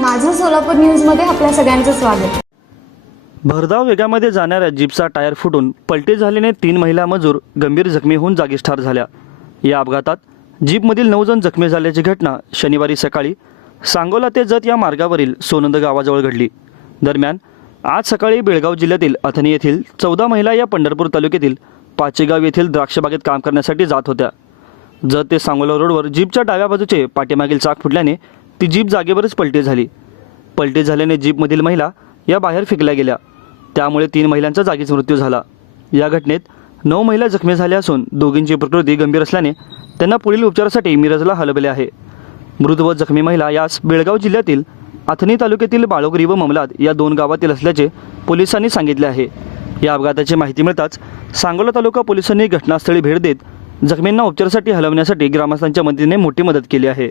माझं सोलापूर न्यूजमध्ये आपल्या सगळ्यांचं स्वागत. भरधाव वेगामध्ये जाणाऱ्या जीपचा टायर फुटून पलटी झाल्याने तीन महिला मजूर गंभीर जखमी होऊन जागीच ठार झाल्या. या अपघातात जीपमधील नऊ जण जखमी झाल्याची घटना शनिवारी सकाळी सांगोला ते जत या मार्गावरील सोनंद गावाजवळ घडली. दरम्यान आज सकाळी बेळगाव जिल्ह्यातील अथनी येथील चौदा महिला या पंढरपूर तालुक्यातील पाचेगाव येथील द्राक्षबागेत काम करण्यासाठी जात होत्या. जत ते सांगोला रोडवर जीपच्या डाव्या बाजूचे पाठीमागील चाक फुटल्याने ती जीप जागेवरच पलटी झाली. पलटी झाल्याने जीपमधील महिला या बाहेर फेकल्या गेल्या. त्यामुळे तीन महिलांचा जागीच मृत्यू झाला. या घटनेत नऊ महिला जखमी झाल्या असून दोघींची प्रकृती गंभीर असल्याने त्यांना पुढील उपचारासाठी मिरजला हलवले आहे. मृत व जखमी महिला यास बेळगाव जिल्ह्यातील अथणी तालुक्यातील बाळोगरी व ममलाद या दोन गावातील असल्याचे पोलिसांनी सांगितले आहे. या अपघाताची माहिती मिळताच सांगोला तालुका पोलिसांनी घटनास्थळी भेट देत जखमींना उपचारासाठी हलवण्यासाठी ग्रामस्थांच्या मदतीने मोठी मदत केली आहे.